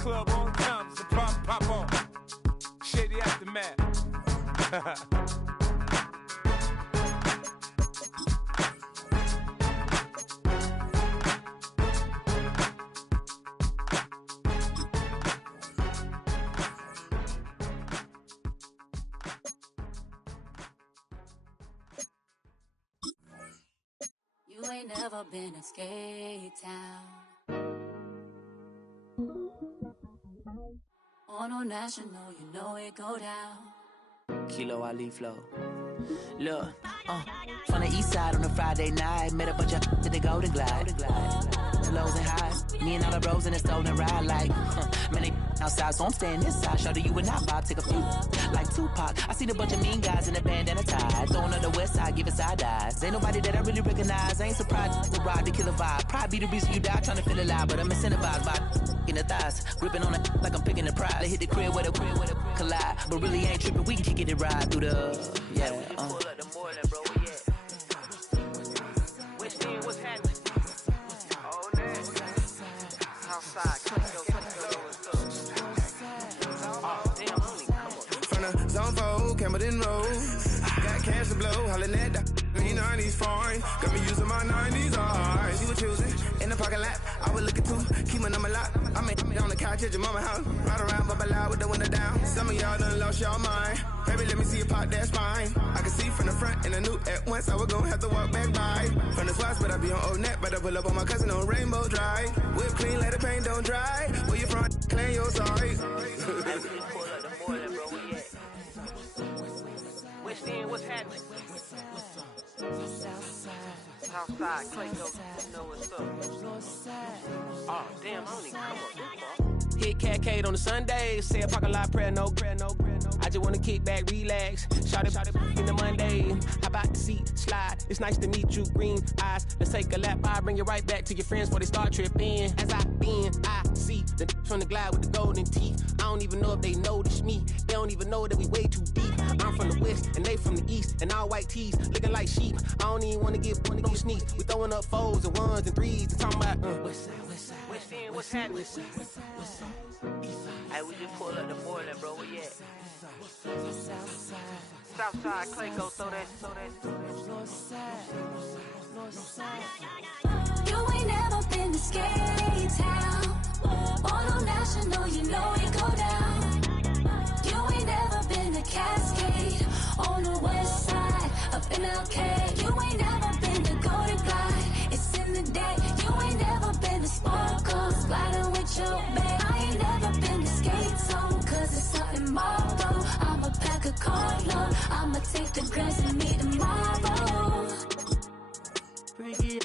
club all the time. It's a problem, pop on. Shady Aftermath. You ain't never been a skate town. On a national, you know it go down. Kilo Ali Flow. Look, from the east side on a Friday night, met a bunch of to the Golden Glide. The lows and highs, me and all the bros in the stolen ride like, man, they outside, so I'm staying inside. Show you and I vibe, take a few like Tupac. I seen a bunch of mean guys in the band and a tie, throwing on the west side, giving side eyes. Ain't nobody that I really recognize. I ain't surprised to ride the killer vibe. Probably be the reason you die, trying to feel alive, but I'm incentivized by in the thighs, gripping on it like I'm picking the prize. They hit the crib where the collide, but really ain't tripping. We can kick it and ride through the Pull up the morning, bro. Where you at? What's happening? Oh, man. Outside, from the zone 4, Campbellton Road. Got cash to blow, hollering at the 90s foreign. Got me using my 90s eyes. You were choosing in the parking lot. I was looking too, keep my number locked. I made on the couch at your mama house. Ride around, bubble loud with the window down. Some of y'all done lost y'all mind. Baby, let me see you pop that spine. I can see from the front and I knew at once I was gonna have to walk back by. From the spots, but I be on Old Net. But I pull up on my cousin on Rainbow Drive. Whip clean, let the paint don't dry. Where you from? Claim your sorry. What's happening? Southside, Clayco, you know what's up. Oh, damn, I don't even come up. Hit Catcade on a Sunday, say a parking lot prayer, no. I just wanna kick back, relax, shout it in the Monday. How about the seat slide? It's nice to meet you, green eyes. Let's take a lap by, bring you right back to your friends before they start tripping. As I see the from the glide with the golden teeth. I don't even know if they notice me. They don't even know that we way too deep. I'm from the west and they from the east, and all white tees looking like sheep. I don't even wanna get sneak. We throwing up fours and ones and threes and talking about what's happening? Hey, we just pulled up the morning, bro. Where you at? Southside, Clayco, throw that. You ain't never been to skate town. On a national, you know it go down. You ain't never been to Cascade. On the west side, up in LK. You ain't never been to Golden Glide. It's in the day. You ain't never been to Sparkles, sliding with your babe. I ain't never been to Skate Zone, cause it's up in Marlboro. I'ma pack a carload. I'ma take the grass and meet tomorrow. Bring it, yeah,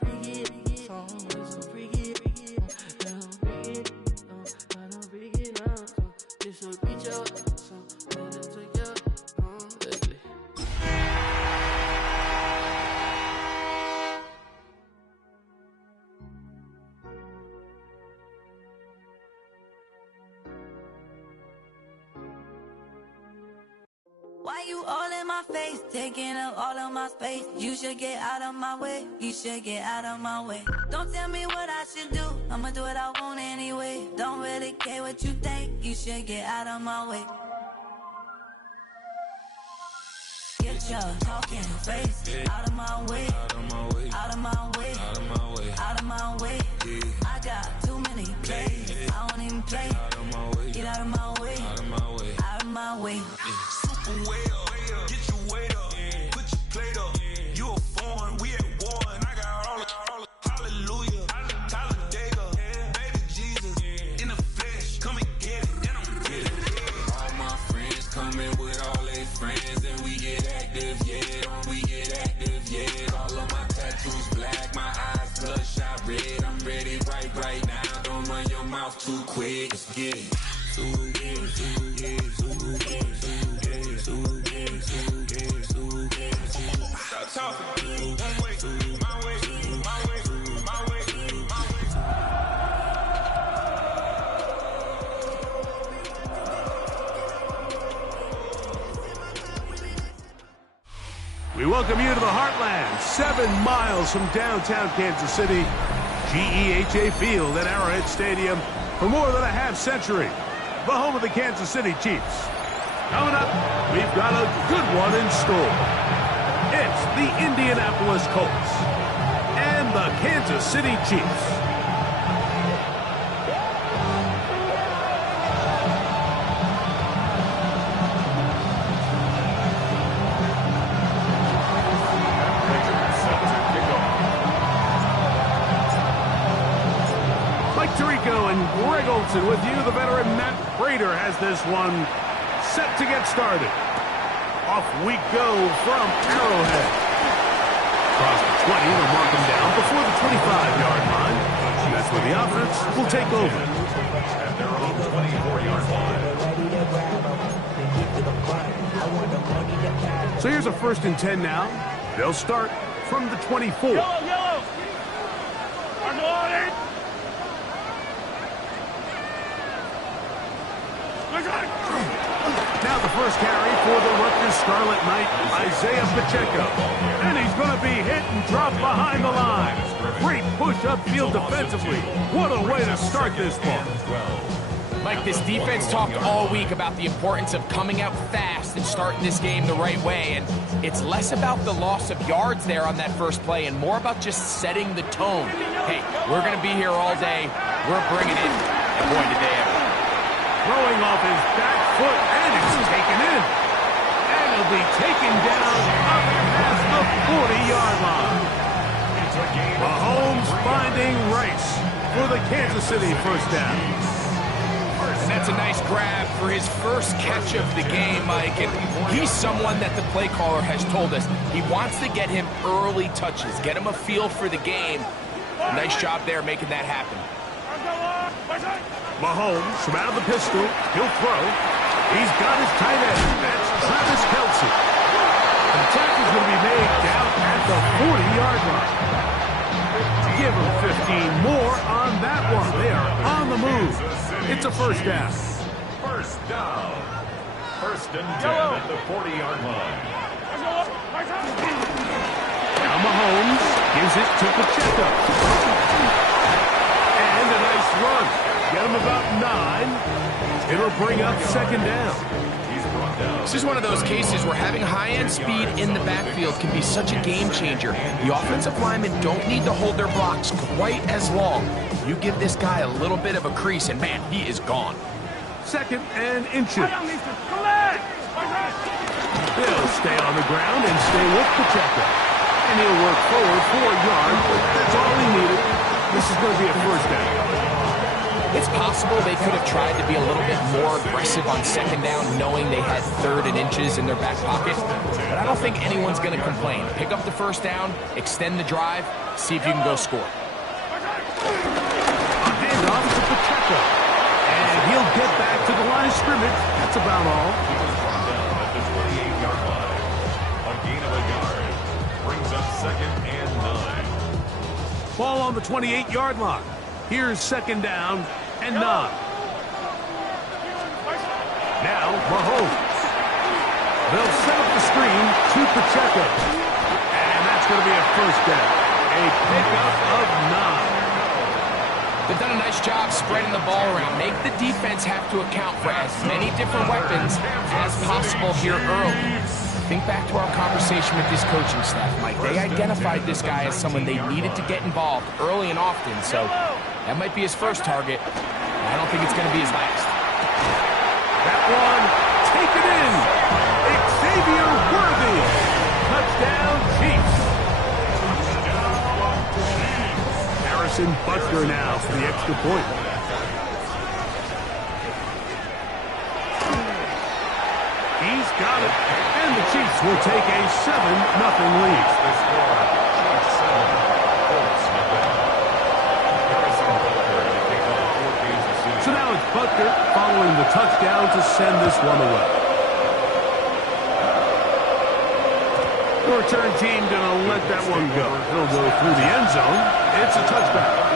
bring it, song, so bring it, I don't bring it now, so this will reach out, so let it take you, Leslie. Why you all in my face, taking up all of my space? You should get out of my way, you should get out of my way. Don't tell me what I should do, I'ma do what I want anyway. Don't really care what you think, you should get out of my way. Get your talking face out of my way, out of my way, out of my way, out of my way, out of my way. I got too many plays, I don't even play. Out of my way, get out of my way, out of my way, out of my way. Super way up, get your weight up, put your plate up. You a foreign, we at war, and I got all the hallelujah, Talladega, baby Jesus, in the flesh, come and get it, and I'm get it. All my friends coming with all their friends, and we get active, yeah. All of my tattoos black, my eyes bloodshot red. I'm ready right now. Don't run your mouth too quick. Let's get it. Stop talking. One way, my way, my way, my way, my way. We welcome you to the Heartland, 7 miles from downtown Kansas City, GEHA Field at Arrowhead Stadium. for more than a half-century, the home of the Kansas City Chiefs. Coming up, we've got a good one in store. It's the Indianapolis Colts and the Kansas City Chiefs. Mike Tirico and Greg Olsen with you. The veteran Matt Prater has this one set to get started. Off we go from Arrowhead. Across the 20, they'll mark him down before the 25-yard line. That's where the offense will take over. At their own 24-yard line. So here's a 1st and 10 now. They'll start from the 24. Yellow! Now the first carry for the Rutgers Scarlet Knight, Isaiah Pacheco. And he's going to be hit and dropped behind the line. Great push upfield defensively. What a way to start this ball. Mike, this defense talked all week about the importance of coming out fast and starting this game the right way. And it's less about the loss of yards there on that first play and more about just setting the tone. Hey, we're going to be here all day. We're bringing it. And boy, did they ever. Throwing off his back foot, and it's taken in. And he'll be taken down up past the 40-yard line. Mahomes finding Rice for the Kansas City first down. And that's a nice grab for his first catch of the game, Mike. And he's someone that the play caller has told us he wants to get him early touches, get him a feel for the game. Nice job there making that happen. Mahomes from out of the pistol. He'll throw. He's got his tight end. That's Travis Kelce. The tackle's going to be made down at the 40-yard line. Give him 15 more on that one. They are on the move. It's a first down. First down. 1st and 10 at the 40-yard line. Now Mahomes gives it to Pacheco. And a nice run. Get him about 9. It'll bring up 2nd down. This is one of those cases where having high-end speed in the backfield can be such a game changer. The offensive linemen don't need to hold their blocks quite as long. You give this guy a little bit of a crease, and man, he is gone. 2nd and inches. He'll stay on the ground and stay with Pacheco. And he'll work forward 4 yards. That's all he needed. This is going to be a first down. It's possible they could have tried to be a little bit more aggressive on 2nd down, knowing they had 3rd and inches in their back pocket. But I don't think anyone's going to complain. Pick up the first down, extend the drive, see if you can go score. Hand off to Pacheco. And he'll get back to the line of scrimmage. That's about all. At the 28-yard line. A gain of a yard. Brings up 2nd and 9. Ball on the 28-yard line. Here's 2nd down and 9. Now Mahomes. They'll set up the screen to Pacheco. And that's going to be a first down. A pickup of 9. They've done a nice job spreading the ball around. Make the defense have to account for as many different weapons as possible here early. Think back to our conversation with this coaching staff, Mike. They identified this guy as someone they needed to get involved early and often, so that might be his first target. I don't think it's going to be his last. That one, take it in. Xavier Worthy. Touchdown, Chiefs. Harrison Butker now for the extra point. He's got it. And the Chiefs will take a 7-0 lead. So now it's Butker following the touchdown to send this one away. The return team going to let that one go. It'll go through the end zone. It's a touchback.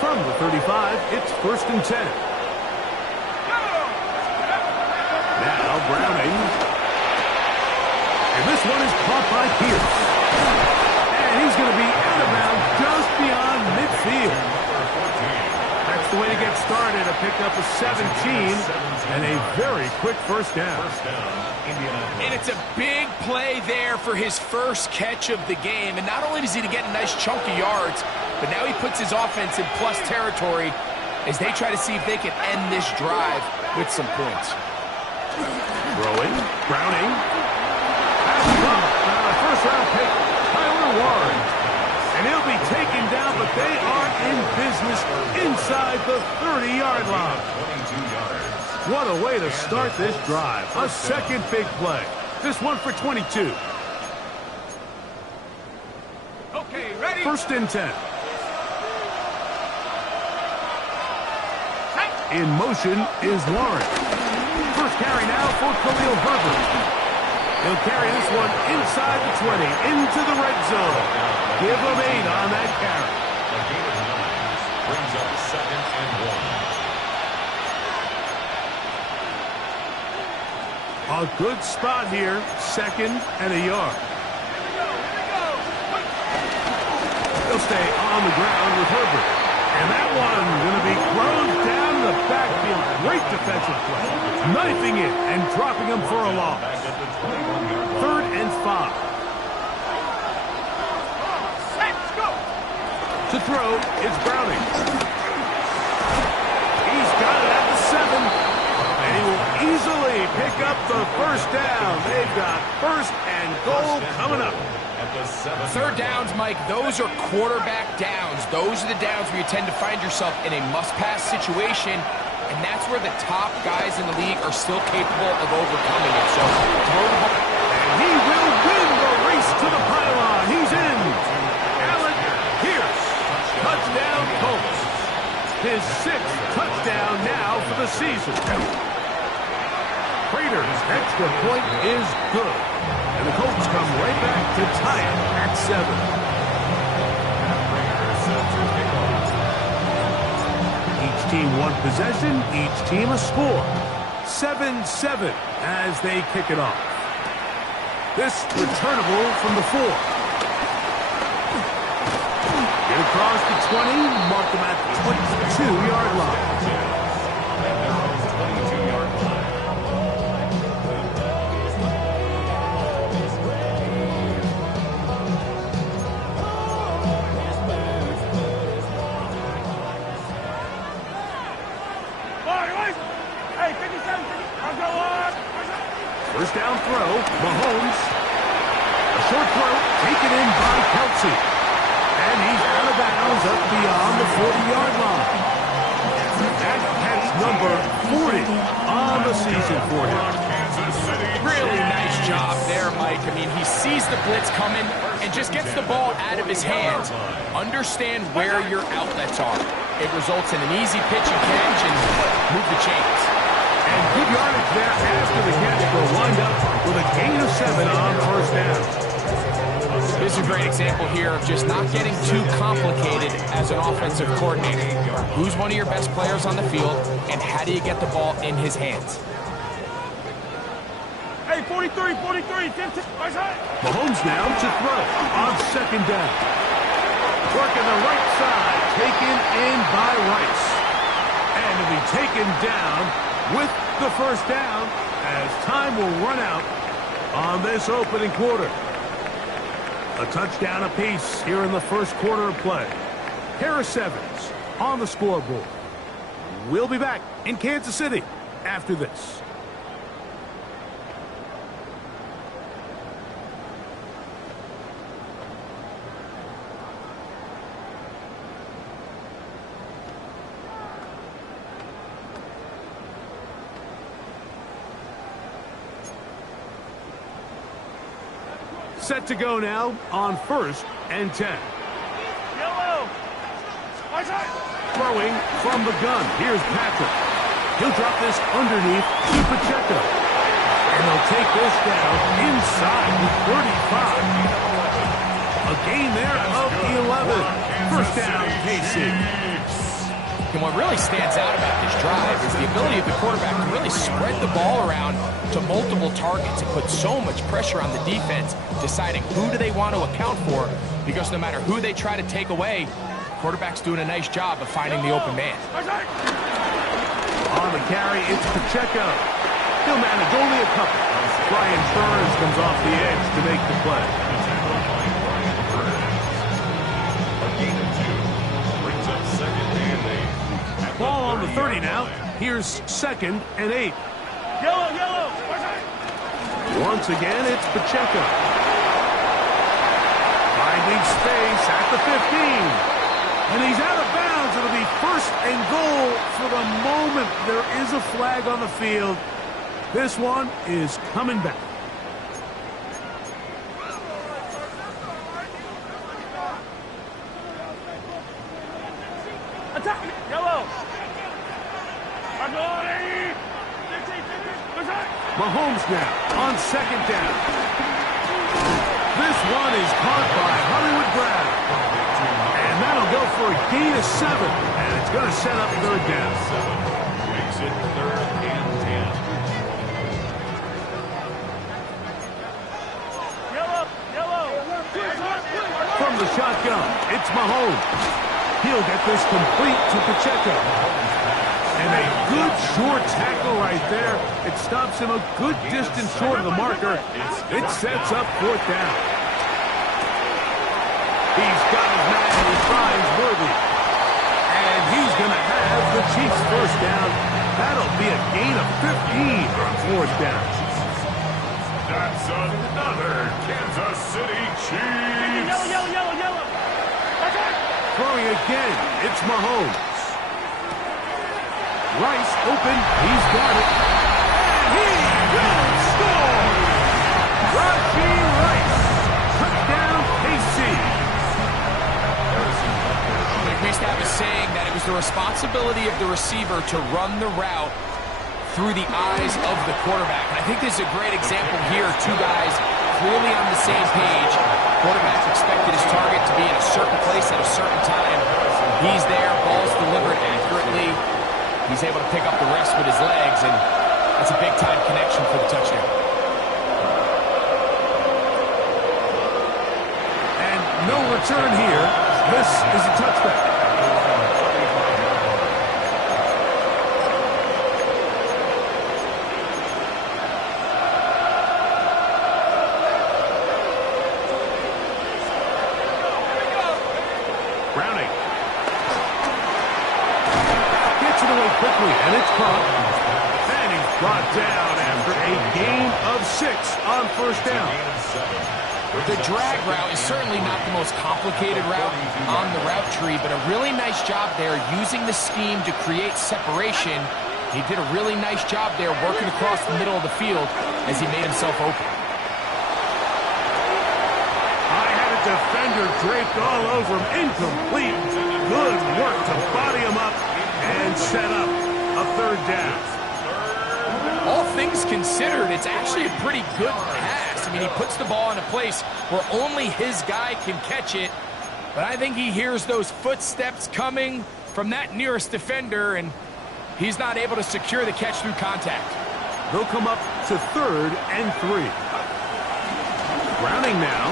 From the 35, it's 1st and 10. Now Browning. And this one is caught by Pierce. And he's going to be out of bounds just beyond midfield. That's the way to get started. A pickup of 17 and a very quick first down. And it's a big play there for his first catch of the game. And not only does he get a nice chunk of yards, but now he puts his offense in plus territory as they try to see if they can end this drive with some points. Throwing, Browning. A first-round pick, Tyler Warren. And he'll be taken down, but they are in business inside the 30-yard line. 22 yards. What a way to start this drive. A second big play. This one for 22. Okay, ready? First and 10. In motion is Warren. First carry now for Khalil Herbert. He'll carry this one inside the 20, into the red zone. Give him 8 on that carry. A gain of 9 brings up 2nd and 1. A good spot here, 2nd and a yard. He'll stay on the ground with Herbert. And that one going to be thrown down the backfield. Great defensive play. Knifing it and dropping him for a loss. 3rd and 5. To throw, it's Browning. He's got it at the 7. And he will easily pick up the first down. They've got 1st and goal coming up. Third downs, Mike, those are quarterback downs. Those are the downs where you tend to find yourself in a must-pass situation, and that's where the top guys in the league are still capable of overcoming it. So throw the ball. And he will win the race to the pylon. He's in. Alec Pierce. Touchdown Colts. His 6th touchdown now for the season. Raiders' extra point is good. And the Colts come right back to tie it at 7. Each team one possession, each team a score. 7-7 as they kick it off. This returnable from the 4. Get across the 20, mark them at the 22-yard line. First down throw, Mahomes. A short throw taken in by Kelsey. And he's out of bounds up beyond the 40-yard line. That's number 40 on the season for him. Really nice job there, Mike. I mean, he sees the blitz coming and just gets the ball out of his hands. Understand where your outlets are. It results in an easy pitch and catch and move the chains. And good yardage there after the catch for a windup with a gain of 7 on first down. This is a great example here of just not getting too complicated as an offensive coordinator. Who's one of your best players on the field, and how do you get the ball in his hands? Hey, 43, 15. Mahomes now to throw on second down. Working the right side, taken in by Rice. And to be taken down with the first down as time will run out on this opening quarter. A touchdown apiece here in the first quarter of play. Harris Evans on the scoreboard. We'll be back in Kansas City after this. Set to go now on 1st and 10. Yellow. Throwing from the gun. Here's Patrick. He'll drop this underneath to Pacheco. And they'll take this down inside the 35. A gain there of 11. First down, KC. And what really stands out about this drive is the ability of the quarterback to really spread the ball around to multiple targets and put so much pressure on the defense, deciding who do they want to account for, because no matter who they try to take away, the quarterback's doing a nice job of finding the open man. On the carry, it's Pacheco. He'll manage only a couple. Brian Burns comes off the edge to make the play. A gain of 2 brings up 2nd and 8. Ball on the 30 now. Here's 2nd and 8. Yellow. Once again, it's Pacheco. Finding space at the 15. And he's out of bounds. It'll be 1st and goal for the moment. There is a flag on the field. This one is coming back. Attack! Yellow! Mahomes now on 2nd down. This one is caught by Hollywood Brown. And that'll go for a gain of 7. And it's going to set up 3rd down. 7 makes it 3rd and 10. From the shotgun, it's Mahomes. He'll get this complete to Pacheco. And a good short tackle right there. It stops him a good distance short of the marker. It sets up 4th down. He's got his man who finds Worthy. And he's going to have the Chiefs' 1st down. That'll be a gain of 15 on 4th down. That's another Kansas City Chiefs. Yellow. Throwing again, it's Mahomes. Rice open, he's got it. And he will score! Rashee Rice, touchdown KC. We used to have a saying that it was the responsibility of the receiver to run the route through the eyes of the quarterback. And I think this is a great example here. 2 guys clearly on the same page. Quarterback expected his target to be in a certain place at a certain time. He's there, ball's delivered accurately. He's able to pick up the rest with his legs, and that's a big-time connection for the touchdown. And no return here. This is a touchback. Browning. Gets it away quickly, and it's caught. And he's brought down after a gain of 6 on 1st down. The drag route is certainly not the most complicated route on the route tree, but a really nice job there using the scheme to create separation. He did a really nice job there working across the middle of the field as he made himself open. Defender draped all over him. Incomplete. Good work to body him up and set up a 3rd down. All things considered, it's actually a pretty good pass. I mean, he puts the ball in a place where only his guy can catch it. But I think he hears those footsteps coming from that nearest defender, and he's not able to secure the catch through contact. They'll come up to 3rd and 3. Browning now.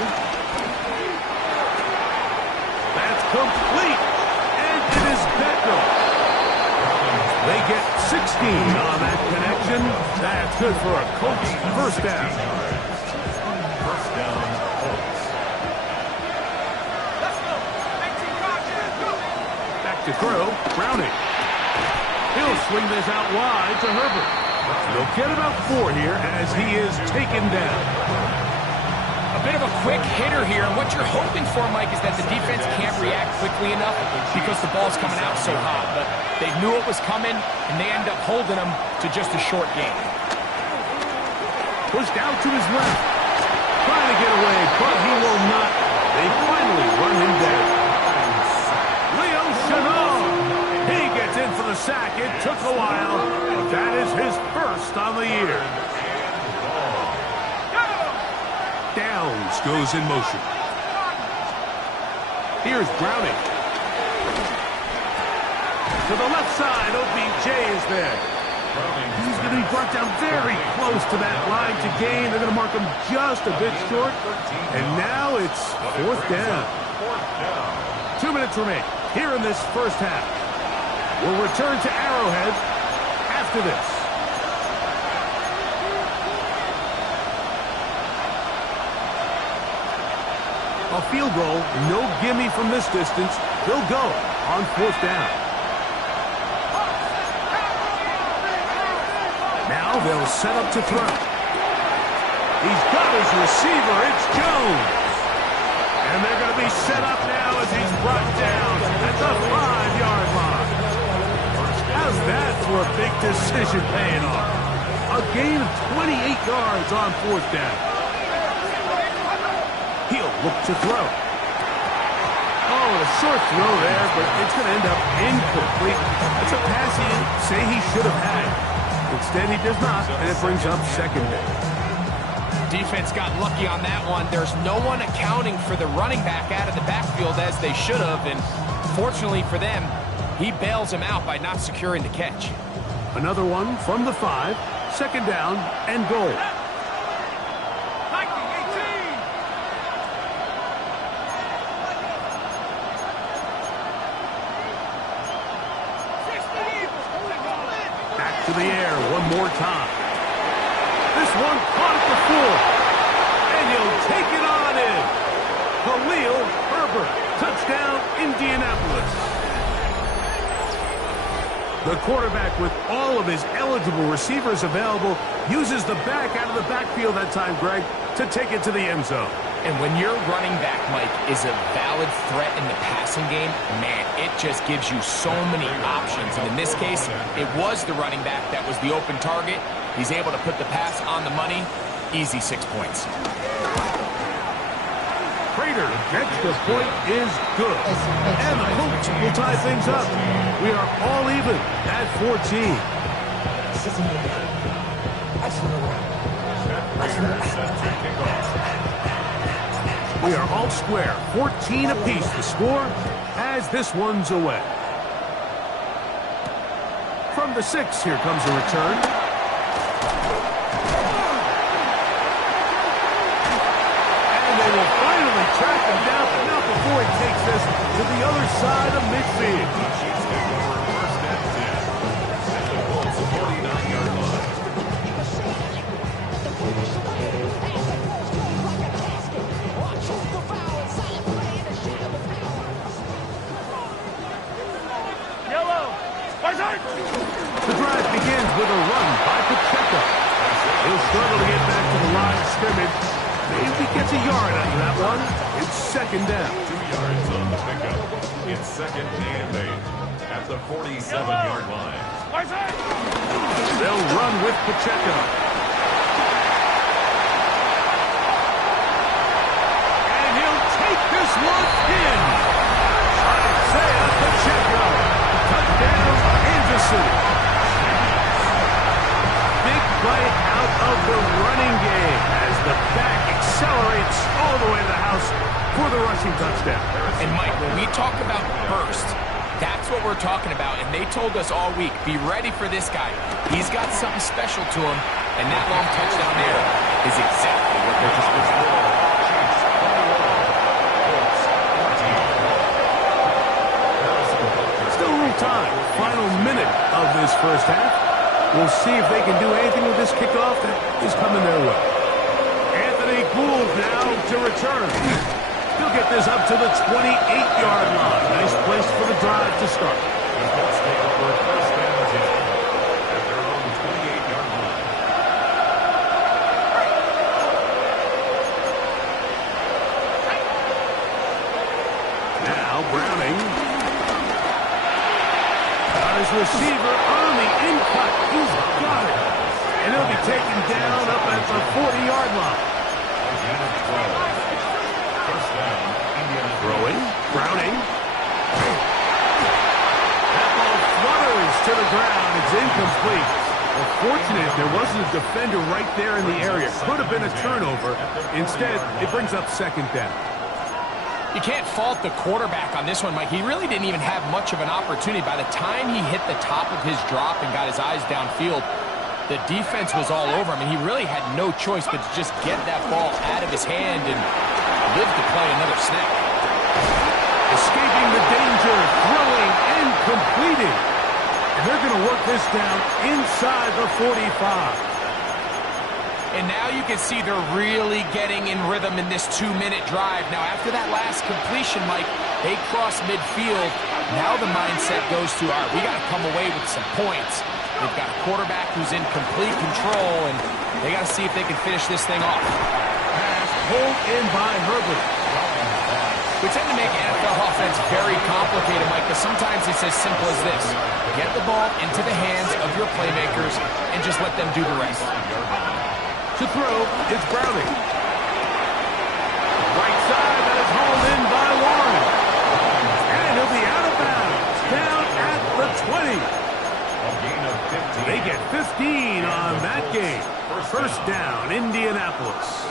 That's complete. And it is Beckham. They get 16 on that connection. That's good for a Colts 1st down. 1st down, Colts. Back to throw. Browning. He'll swing this out wide to Herbert. He'll get about 4 here as he is taken down. A bit of a quick hitter here, and what you're hoping for, Mike, is that the defense can't react quickly enough because the ball's coming out so hot. But they knew it was coming, and they end up holding him to just a short gain. Pushed out to his left. Trying to get away, but he will not. They finally run him down. Leo Chenal. He gets in for the sack. It took a while, but that is his 1st on the year. Downs goes in motion. Here's Browning. To the left side, OBJ is there. He's going to be brought down very close to that line to gain. They're going to mark him just a bit short. And now it's 4th down. 2 minutes remain here in this first half. We'll return to Arrowhead after this. A field goal, no gimme from this distance. They'll go on 4th down. Now they'll set up to throw. He's got his receiver. It's Jones. And they're going to be set up now as he's brought down at the 5-yard line. How's that for a big decision paying off? A gain of 28 yards on 4th down. He'll look to throw. Oh, a short throw there, but it's going to end up incomplete. That's a pass he'd say he should have had. Instead, he does not, and it brings up 2nd down. Defense got lucky on that one. There's no one accounting for the running back out of the backfield as they should have, and fortunately for them, he bails him out by not securing the catch. Another one from the 5, 2nd down and goal. Back to the air one more time. This one caught at the 4, and he'll take it on in. Khalil Herbert, touchdown Indianapolis. The quarterback, with all of his eligible receivers available, uses the back out of the backfield that time, Greg, to take it to the end zone. And when your running back, Mike, is a valid threat in the passing game, man, it just gives you so many options. And in this case, it was the running back that was the open target. He's able to put the pass on the money. Easy 6 points. Prater, extra point is good. And the Colts will tie things up. We are all even at 14. We are all square. 14 apiece the score as this one's away. From the 6, here comes a return. Track him down, but not before he takes this to the other side of midfield. The drive begins with a run by Pacheco. He'll struggle to get back to the line of scrimmage. Maybe gets a yard out of that one. It's 2nd down. 2 yards on the pickup. It's 2nd and 8 at the 47-yard line. They'll run with Pacheco. And he'll take this one in. Isaiah Pacheco. Touchdown, Kansas City. Big play out of the running game as the back accelerates all the way to the house for the rushing touchdown. And Mike, when we talk about burst, that's what we're talking about. And they told us all week, be ready for this guy. He's got something special to him, and that long touchdown there is exactly what they're talking about. Still a little time. Final minute of this first half. We'll see if they can do anything with this kickoff that is coming their way. Anthony Gould now to return. He'll get this up to the 28-yard line. Nice place for the drive to start. Now Browning. Got his receiver on the in-cut. He's got it. And he'll be taken down up at the 40-yard line. Throwing. Browning. That ball flutters to the ground. It's incomplete. Well, fortunate there wasn't a defender right there in the area. Could have been a turnover. Instead, it brings up 2nd down. You can't fault the quarterback on this one, Mike. He really didn't even have much of an opportunity. By the time he hit the top of his drop and got his eyes downfield, the defense was all over him, and he really had no choice but to just get that ball out of his hand and live to play another snap. Escaping the danger, throwing and completing. And they're going to work this down inside the 45. And now you can see they're really getting in rhythm in this 2-minute drive. Now, after that last completion, Mike, they cross midfield. Now the mindset goes to, all right, we got to come away with some points. They've got a quarterback who's in complete control, and they got to see if they can finish this thing off. Pass pulled in by Herbert. We tend to make NFL offense very complicated, Mike, but sometimes it's as simple as this. Get the ball into the hands of your playmakers and just let them do the rest. To throw, it's Browning. Right side, that is hauled in by Warren. And he'll be out of bounds, down at the 20. A gain of 15. They get 15 on that game. First down, Indianapolis.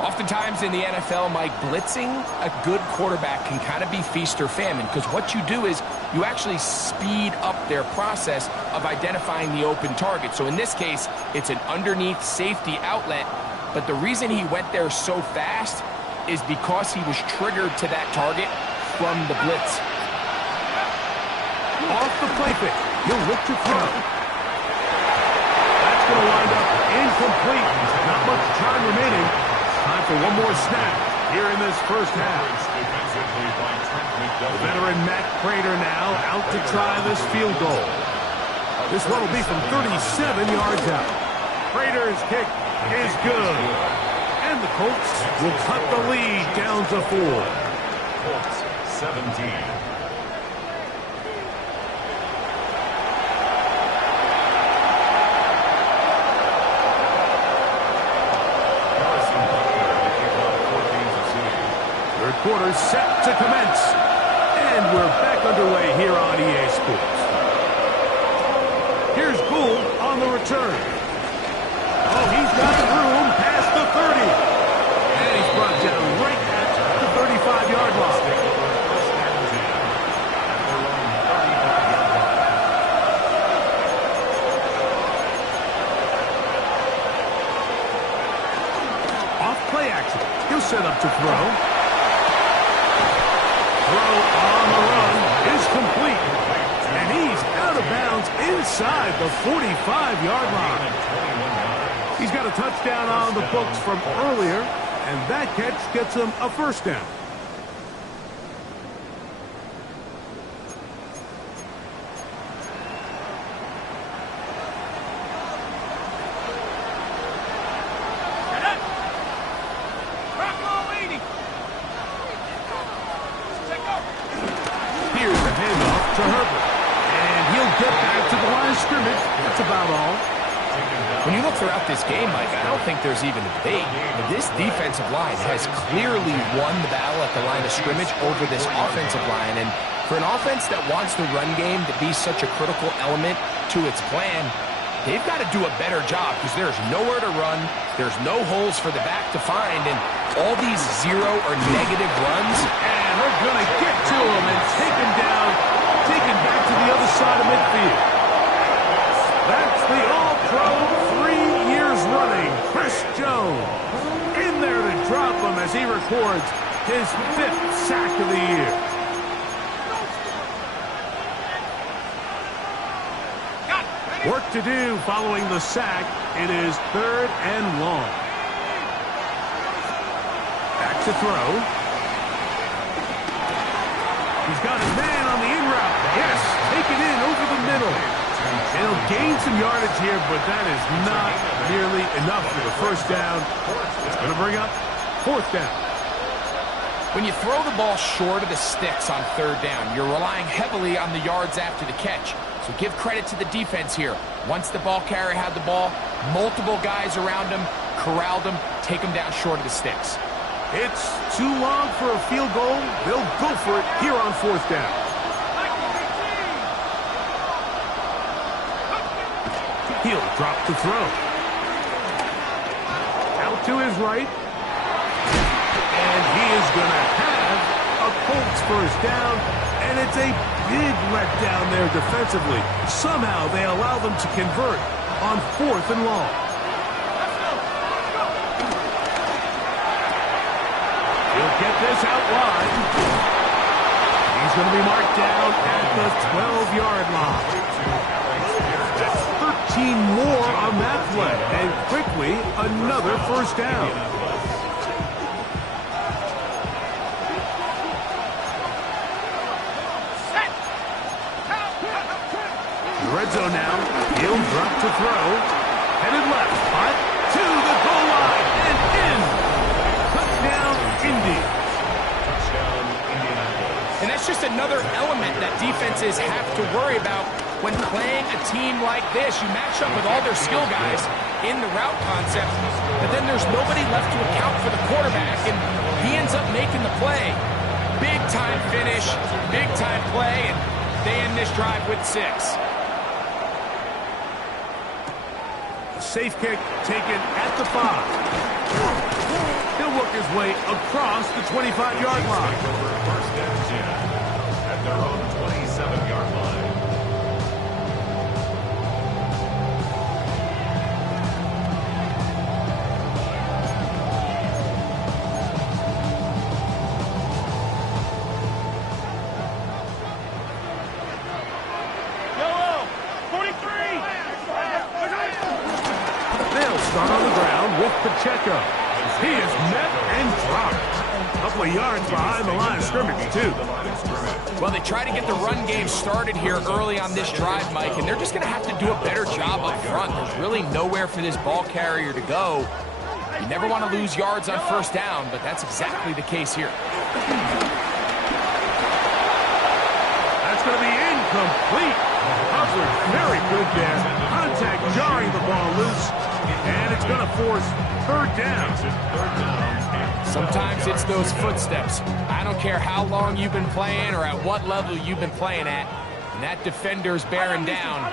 Oftentimes in the NFL, Mike, blitzing a good quarterback can kind of be feast or famine, because what you do is you actually speed up their process of identifying the open target. So in this case, it's an underneath safety outlet, but the reason he went there so fast is because he was triggered to that target from the blitz. Off the play pick, he'll look to throw. That's going to wind up incomplete. Not much time remaining. Time for one more snap here in this first half. The veteran Matt Prater now out to try this field goal. This one will be from 37 yards out. Prater's kick is good. And the Colts will cut the lead down to 4. Colts 17. Quarter set to commence. And we're back underway here on EA Sports. Here's Gould on the return. Oh, he's got the room past the 30. And he's brought down right at the 35-yard line. Off play action. He'll set up to throw. Throw on the run is complete. And he's out of bounds inside the 45-yard line. He's got a touchdown on the books from earlier, and that catch gets him a first down. When you look throughout this game, Mike, I don't think there's even a debate. This defensive line has clearly won the battle at the line of scrimmage over this offensive line. And for an offense that wants the run game to be such a critical element to its plan, they've got to do a better job, because there's nowhere to run, there's no holes for the back to find, and all these zero or negative runs. And they're going to get to him and take him down, take him back to the other side of midfield. That's the All-Pro 3 years running, Chris Jones. In there to drop him as he records his 5th sack of the year. Work to do following the sack. It is 3rd and long. Back to throw. He's got his man on the in route. Yes, take it in over the middle. He'll gain some yardage here, but that is not nearly enough for the first down. It's going to bring up 4th down. When you throw the ball short of the sticks on 3rd down, you're relying heavily on the yards after the catch. So give credit to the defense here. Once the ball carrier had the ball, multiple guys around him, corralled him, take him down short of the sticks. It's too long for a field goal. They'll go for it here on 4th down. He'll drop to throw. Out to his right. And he is going to have Colts first down, and it's a big letdown there defensively. Somehow they allow them to convert on 4th and long. He'll get this out wide. He's going to be marked down at the 12-yard line. That's 13 more on that play, and quickly another first down. Red zone now. He'll drop to throw. Headed left. Hot to the goal line and in. Touchdown, Indy. Touchdown, Indianapolis. And that's just another element that defenses have to worry about when playing a team like this. You match up with all their skill guys in the route concept, but then there's nobody left to account for the quarterback, and he ends up making the play. Big time finish, big time play, and they end this drive with 6. Safe kick taken at the 5. He'll work his way across the 25-yard line. First and 10 at their own 27-yard line. Start on the ground with Pacheco. He is met and dropped. A couple of yards behind the line of scrimmage, too. Well, they try to get the run game started here early on this drive, Mike, and they're just going to have to do a better job up front. There's really nowhere for this ball carrier to go. You never want to lose yards on first down, but that's exactly the case here. That's going to be incomplete. Coverage very good there. Contact jarring the ball loose. And it's going to force 3rd down. Sometimes it's those footsteps. I don't care how long you've been playing or at what level you've been playing at. And that defender's bearing down.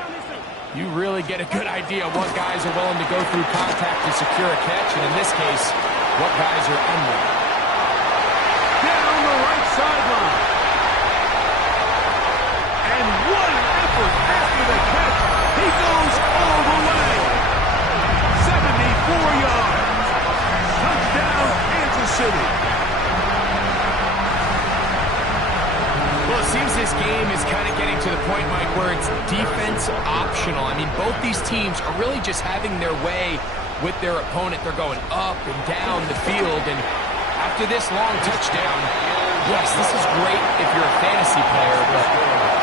You really get a good idea of what guys are willing to go through contact to secure a catch, and in this case, what guys are unwilling. Down the right sideline. And what an effort after the catch. He goes all the way. 74 yards. Touchdown, Kansas City. Well, it seems this game is kind of getting to the point, Mike, where it's defense optional. I mean, both these teams are really just having their way with their opponent. They're going up and down the field, and after this long touchdown, yes, this is great if you're a fantasy player, but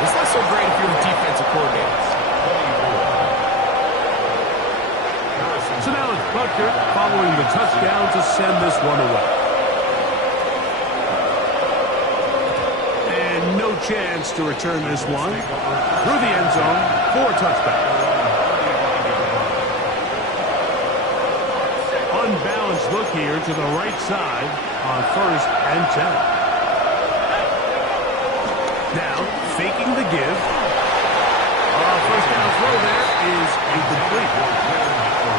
it's not so great if you're a defensive coordinator. So now it's Butker following the touchdown to send this one away. And no chance to return this one through the end zone for a touchback. Unbalanced look here to the right side on 1st and 10. Now faking the give. First down throw there is incomplete.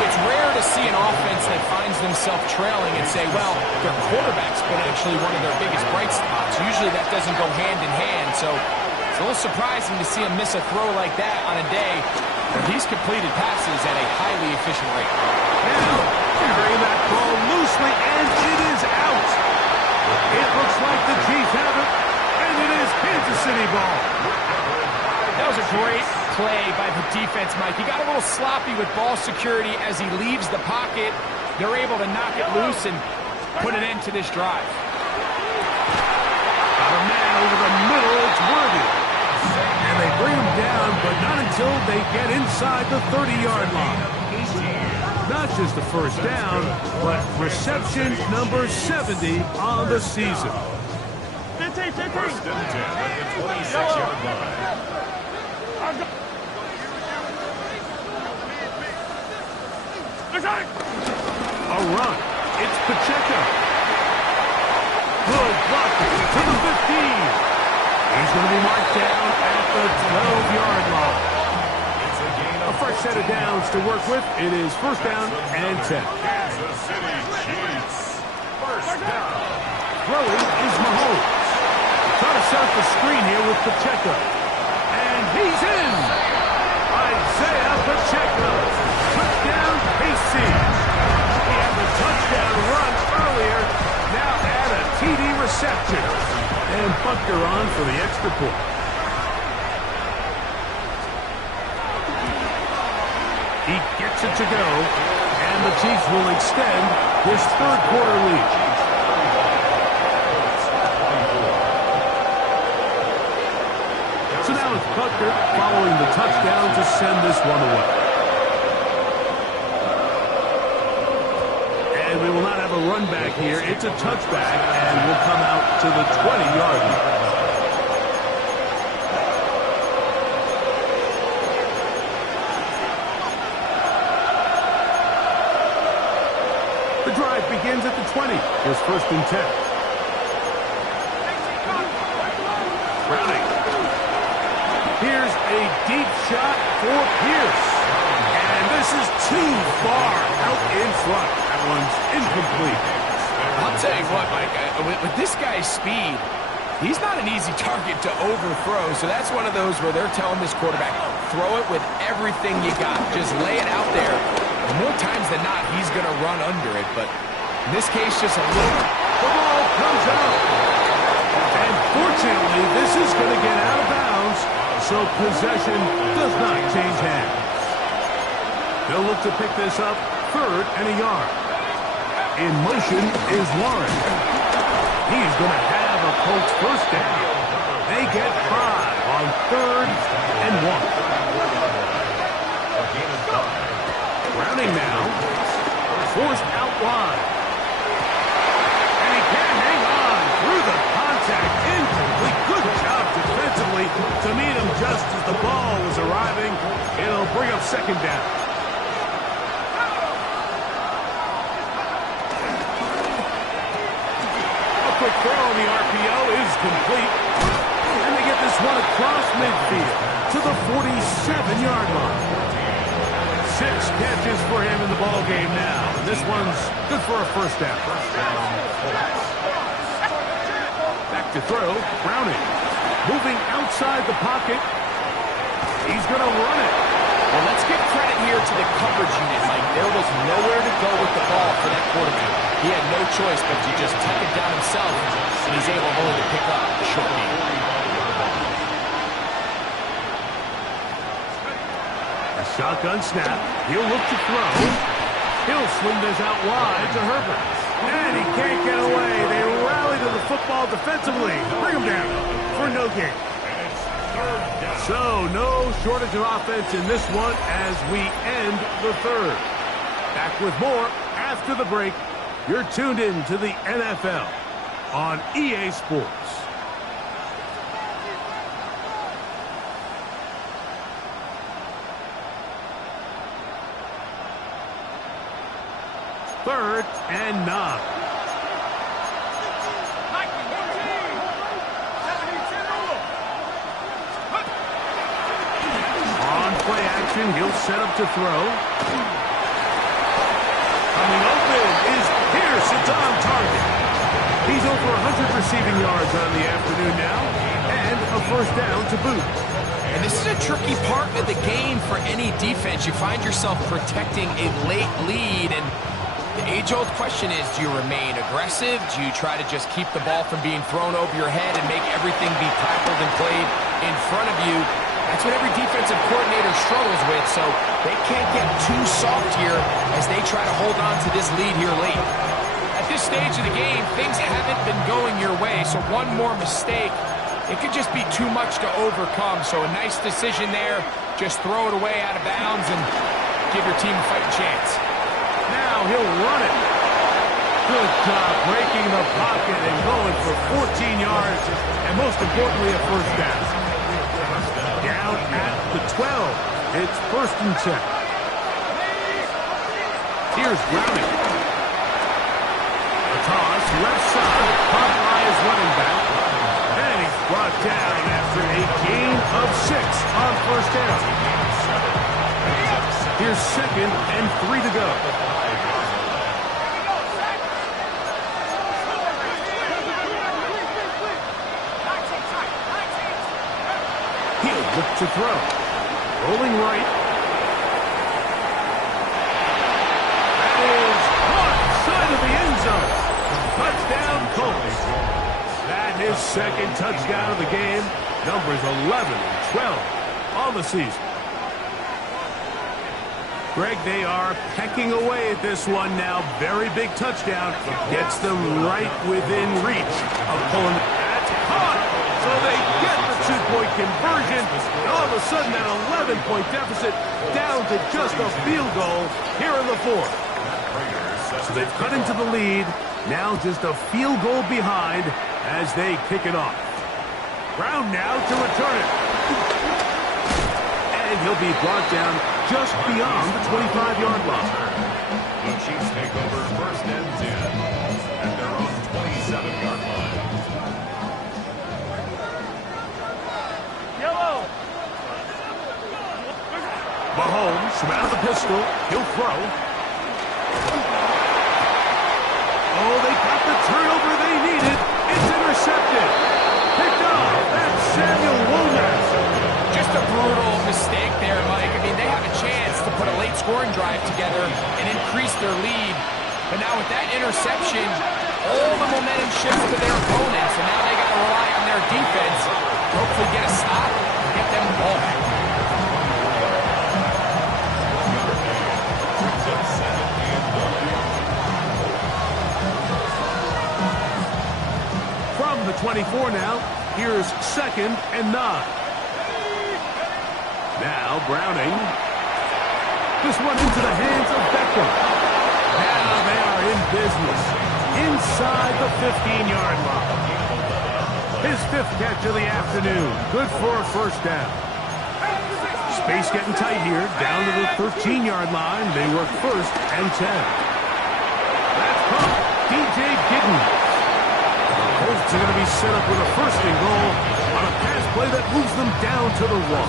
It's rare to see an offense that finds themselves trailing and say, well, their quarterback's been actually one of their biggest bright spots. Usually that doesn't go hand in hand, so it's a little surprising to see him miss a throw like that on a day where he's completed passes at a highly efficient rate. Now, carrying that ball loosely, and it is out. It looks like the Chiefs have it, and it is Kansas City ball. That was a great play by the defense, Mike. He got a little sloppy with ball security as he leaves the pocket. They're able to knock it loose and put an end to this drive. Got a man over the middle. It's Worthy. And they bring him down, but not until they get inside the 30-yard line. Not just the first down, but reception number 70 on the season. First and 10 at the 26-yard line. A run. It's Pacheco. Good block to the 15. He's going to be marked down at the 12-yard line. A fresh set of downs to work with. It is first down and 10. Kansas City Chiefs. First down. Throwing is Mahomes. Trying to set up the screen here with Pacheco. And he's in. Isaiah Pacheco. Touchdown, KC. He had the touchdown run earlier. Now add a TD reception. And Butker on for the extra point. He gets it to go. And the Chiefs will extend this third quarter lead. So now it's Butker following the touchdown to send this one away. And we will not have a run back here. It's a touchback, and will come out to the 20-yard line. The drive begins at the 20. Here's 1st and 10. Browning. Here's a deep shot for Pierce. And this is too far out in front. That one's incomplete. I'll tell you what, Mike, with this guy's speed, he's not an easy target to overthrow. So that's one of those where they're telling this quarterback, throw it with everything you got. Just lay it out there. And more times than not, he's going to run under it. But in this case, just a little. The ball comes out. And fortunately, this is going to get out of bounds. So possession does not change hands. They'll look to pick this up 3rd and a yard. In motion is Warren. He's going to have a Colts first down. They get 5 on 3rd and 1. Browning now. Forced out wide. And he can't hang on through the contact. Incomplete. Good job defensively to meet him just as the ball was arriving. It'll bring up 2nd down. A quick throw on the RPO is complete. And they get this one across midfield to the 47-yard line. 6 catches for him in the ball game now. This one's good for a first down. Back to throw, Browning. Moving outside the pocket. He's going to run it. Well, let's give credit here to the coverage unit, Mike. There was nowhere to go with the ball for that quarterback. He had no choice but to just tuck it down himself, and he's able only to pick up a short game. Shotgun snap. He'll look to throw. He'll swing this out wide to Herbert. And he can't get away. They rally to the football defensively. Bring him down for no gain. So no shortage of offense in this one as we end the third. Back with more after the break. You're tuned in to the NFL on EA Sports. Third and 9. On play action, he'll set up to throw. Coming open is Pierce. It's on target. He's over 100 receiving yards on the afternoon now, and a first down to boot. And this is a tricky part of the game for any defense. You find yourself protecting a late lead, and the age-old question is, do you remain aggressive? Do you try to just keep the ball from being thrown over your head and make everything be tackled and played in front of you? That's what every defensive coordinator struggles with, so they can't get too soft here as they try to hold on to this lead here late. At this stage of the game, things haven't been going your way, so one more mistake, it could just be too much to overcome. So a nice decision there. Just throw it away out of bounds and give your team a fighting chance. Now he'll run it. Good job breaking the pocket and going for 14 yards, and most importantly, a first down. Down at the 12. It's 1st and 10. Here's Browning. A toss, left side, caught by his running back. And he's brought down after a gain of 6 on first down. Here's 2nd and 3 to go. to throw. Rolling right. That is caught side of the end zone. Touchdown, Colts. That his second touchdown of the game. Numbers 11 and 12 on the season. Greg, they are pecking away at this one now. Very big touchdown. Gets them right within reach of pulling. That's caught. So they get the two-point conversion. And all of a sudden, that 11-point deficit down to just a field goal here in the fourth. So they've cut into the lead. Now just a field goal behind as they kick it off. Brown now to return it. And he'll be brought down just beyond the 25-yard line. The Chiefs take over first and 10 at their own 27-yard line. Yellow. Mahomes from out of the pistol. He'll throw. Oh, they got the turnover they needed. It's intercepted. Picked off. That's Samuel Womack. Just a brutal mistake there, Mike. I mean, they have a chance to put a late scoring drive together and increase their lead. But now with that interception, all the momentum shifts to their opponents, and now they got to rely on their defense to hopefully get a stop and get them the ball back. From the 24 now, here's 2nd and 9. Now Browning. This one into the hands of Beckham. Now they are in business. Inside the 15-yard line. His 5th catch of the afternoon. Good for a first down. Space getting tight here. Down to the 13-yard line. They work 1st and 10. That's caught. DJ Gidden. The Colts are going to be set up with a 1st and goal on a pass play that moves them down to the 1.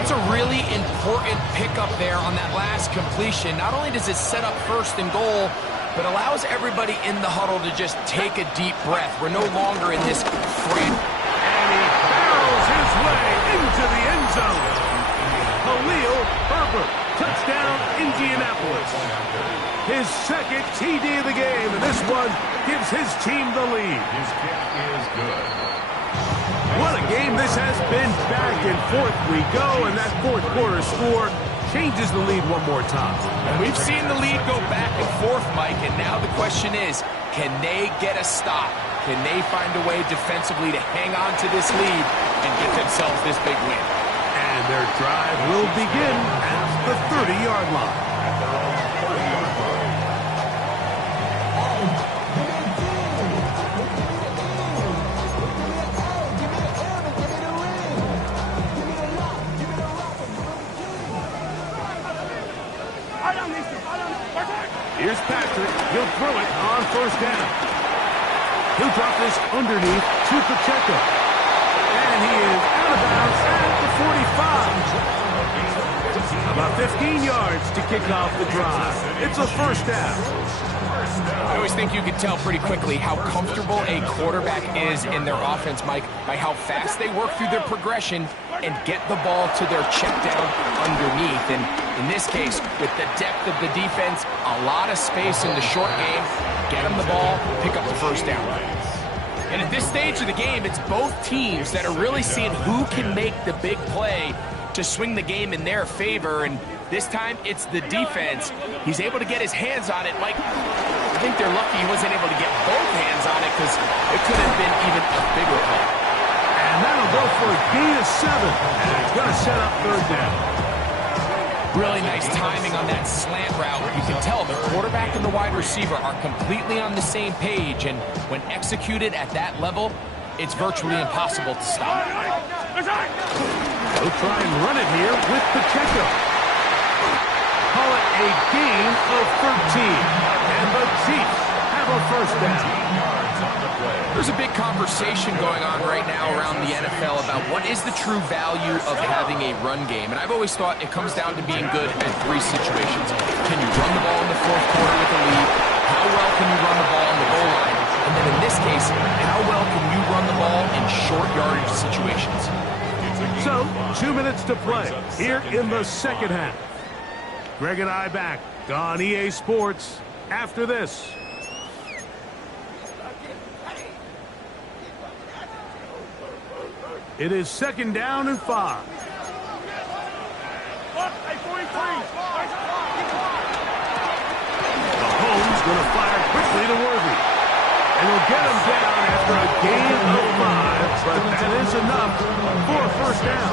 That's a really important pickup there on that last completion. Not only does it set up 1st and goal, but allows everybody in the huddle to just take a deep breath. We're no longer in this frame. And he barrels his way into the end zone. Khalil Herbert, touchdown Indianapolis. His 2nd TD of the game, and this one gives his team the lead. His kick is good. What a game this has been. Back and forth we go, and that 4th quarter score changes the lead one more time. We've seen the lead go back and forth, Mike, and now the question is, can they get a stop? Can they find a way defensively to hang on to this lead and get themselves this big win? And their drive will begin at the 30-yard line. At their own 30-yard line. Here's Patrick. He'll throw it on 1st down. He'll drop this underneath to Pacheco. And he is out of bounds at the 45. About 15 yards to kick off the drive. It's a 1st down. I always think you can tell pretty quickly how comfortable a quarterback is in their offense, Mike, by how fast they work through their progression and get the ball to their check down underneath. And in this case, with the depth of the defense, a lot of space in the short game, get them the ball, pick up the 1st down. And at this stage of the game, it's both teams that are really seeing who can make the big play to swing the game in their favor. And this time, it's the defense. He's able to get his hands on it. Mike, I think they're lucky he wasn't able to get both hands on it because it could have been even a bigger play. And that'll go for a gain of 7. And it's going to set up 3rd down. Really nice timing on that slant route. You can tell the quarterback and the wide receiver are completely on the same page. And when executed at that level, it's virtually impossible to stop. They'll try and run it here with Pacheco. Call it a gain of 13. And the Chiefs have a 1st down. There's a big conversation going on right now around the NFL about what is the true value of having a run game. And I've always thought it comes down to being good at 3 situations. Can you run the ball in the 4th quarter with a lead? How well can you run the ball on the goal line? And then in this case, how well can you run the ball in short yardage situations? So, 2 minutes to play here in the second half. Greg and I back on EA Sports after this. It is 2nd down and 5. Mahomes going to fire quickly to Worthy. And he'll get him down after a gain of 5, but that is enough for a first down.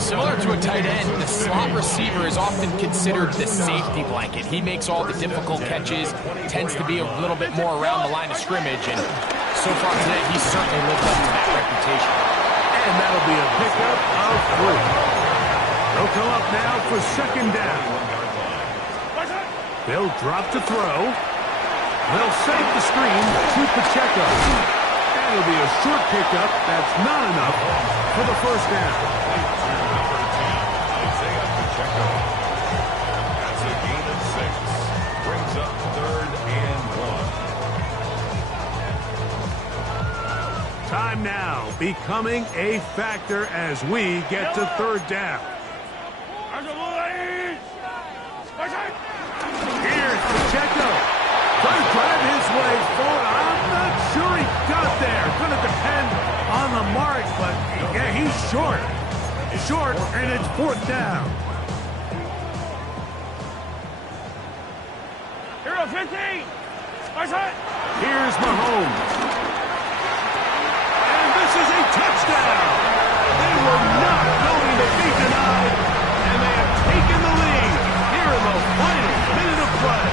Similar to a tight end, the slot receiver is often considered the safety blanket. He makes all the difficult catches, tends to be a little bit more around the line of scrimmage, and so far today, he's certainly lived up to that reputation. And that'll be a pickup of 3. They'll come up now for 2nd down. They'll drop to throw. They'll save the screen to Pacheco. That'll be a short pickup. That's not enough for the first down. Number 10, Isaiah Pacheco. That's a gain of 6. Brings up 3rd and 1. Time now becoming a factor as we get to 3rd down. Here's Pacheco. Trying to drive his way forward. I'm not sure he got there. Going to depend on the mark, but yeah, he's short. Short, and it's 4th down. Hero 15. Here's Mahomes. And this is a touchdown. They were not going to be denied, and they have taken the lead here in the final minute of play.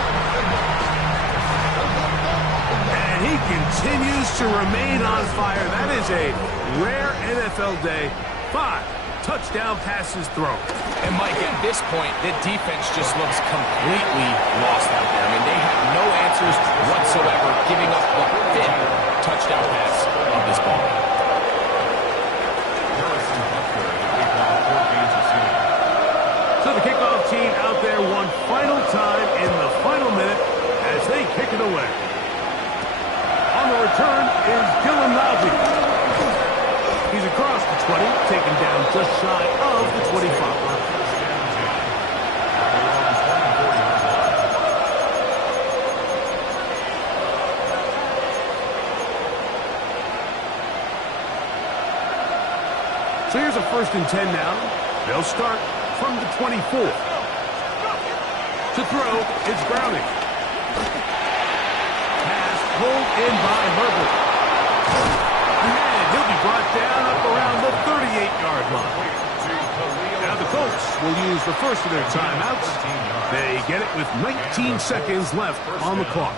And he continues to remain on fire. That is a rare NFL day. 5 touchdown passes thrown. And Mike, at this point, the defense just looks completely lost out there. I mean, they have no answers whatsoever, giving up the 5th touchdown pass of this ball. So the kickoff team out there one final time in the final minute as they kick it away. On the return is Dylan Lowry. He's across the 20, taken down just shy of the 25. So here's a 1st and 10 now. They'll start from the 24. To throw, it's Browning. Pass pulled in by Herbert. And he'll be brought down up around the 38-yard line. Now the Colts will use the first of their timeouts. They get it with 19 seconds left on the clock.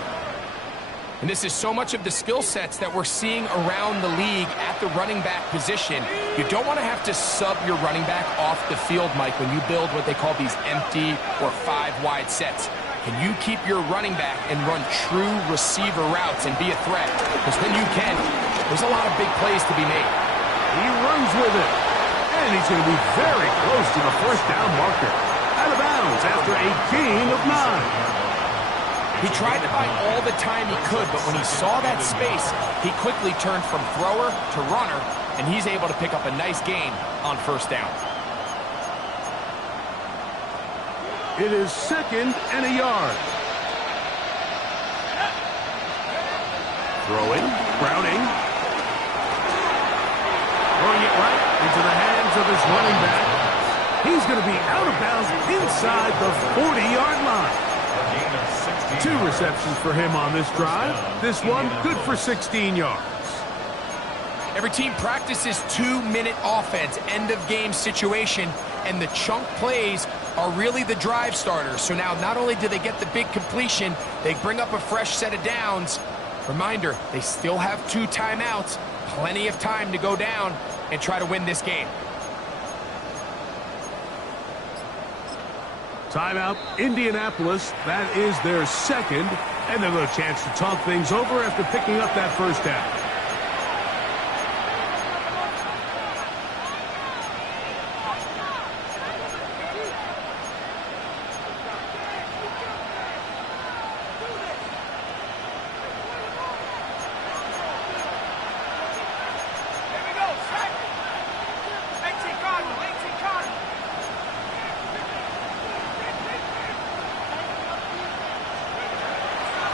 And this is so much of the skill sets that we're seeing around the league at the running back position. You don't want to have to sub your running back off the field, Mike, when you build what they call these empty or 5-wide sets. Can you keep your running back and run true receiver routes and be a threat? Because when you can, there's a lot of big plays to be made. He runs with it. And he's going to be very close to the first down marker. Out of bounds after a gain of 9. He tried to buy all the time he could, but when he saw that space, he quickly turned from thrower to runner, and he's able to pick up a nice gain on first down. It is 2nd and a yard. Throwing, Browning. Throwing it right into the hands of his running back. He's going to be out of bounds inside the 40-yard line. 2 receptions for him on this drive. This one good for 16 yards. Every team practices 2-minute offense, end-of-game situation, and the chunk plays are really the drive starters. So now not only do they get the big completion, they bring up a fresh set of downs. Reminder, they still have 2 timeouts, plenty of time to go down and try to win this game. Timeout, Indianapolis. That is their 2nd, and they'll have a chance to talk things over after picking up that first down.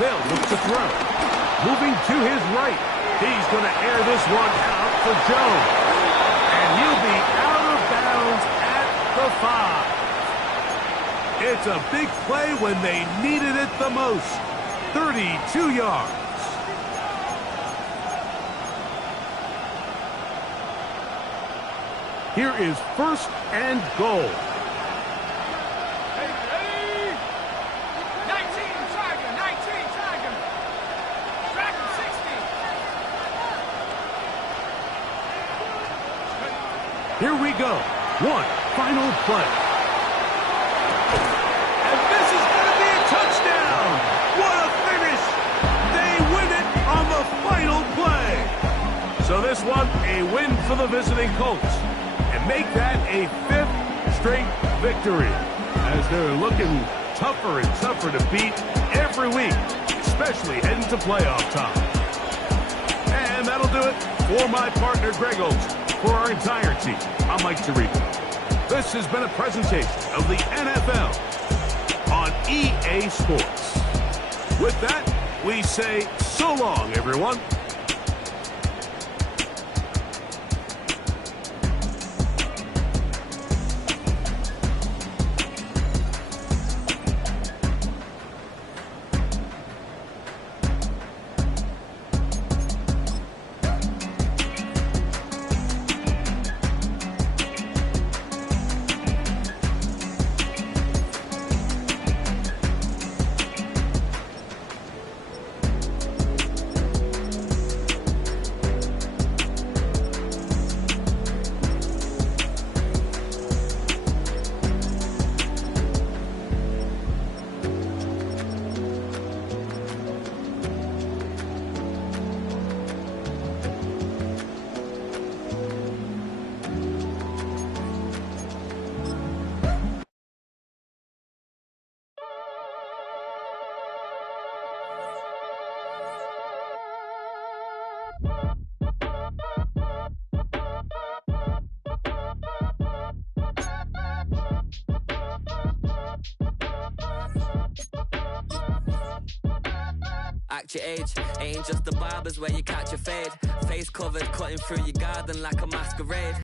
They'll look to throw. Moving to his right. He's going to air this one out for Jones. And he'll be out of bounds at the 5. It's a big play when they needed it the most. 32 yards. Here is 1st and goal. Here we go. One final play. And this is going to be a touchdown. What a finish. They win it on the final play. So this one, a win for the visiting Colts. And make that a 5th straight victory. As they're looking tougher and tougher to beat every week, especially heading to playoff time. And that'll do it for my partner, Greg Olsen. For our entire team, I'm Mike Tirico. This has been a presentation of the NFL on EA Sports. With that, we say so long, everyone. Act your age, ain't just the barbers where you catch your fade. Face covered, cutting through your garden like a masquerade.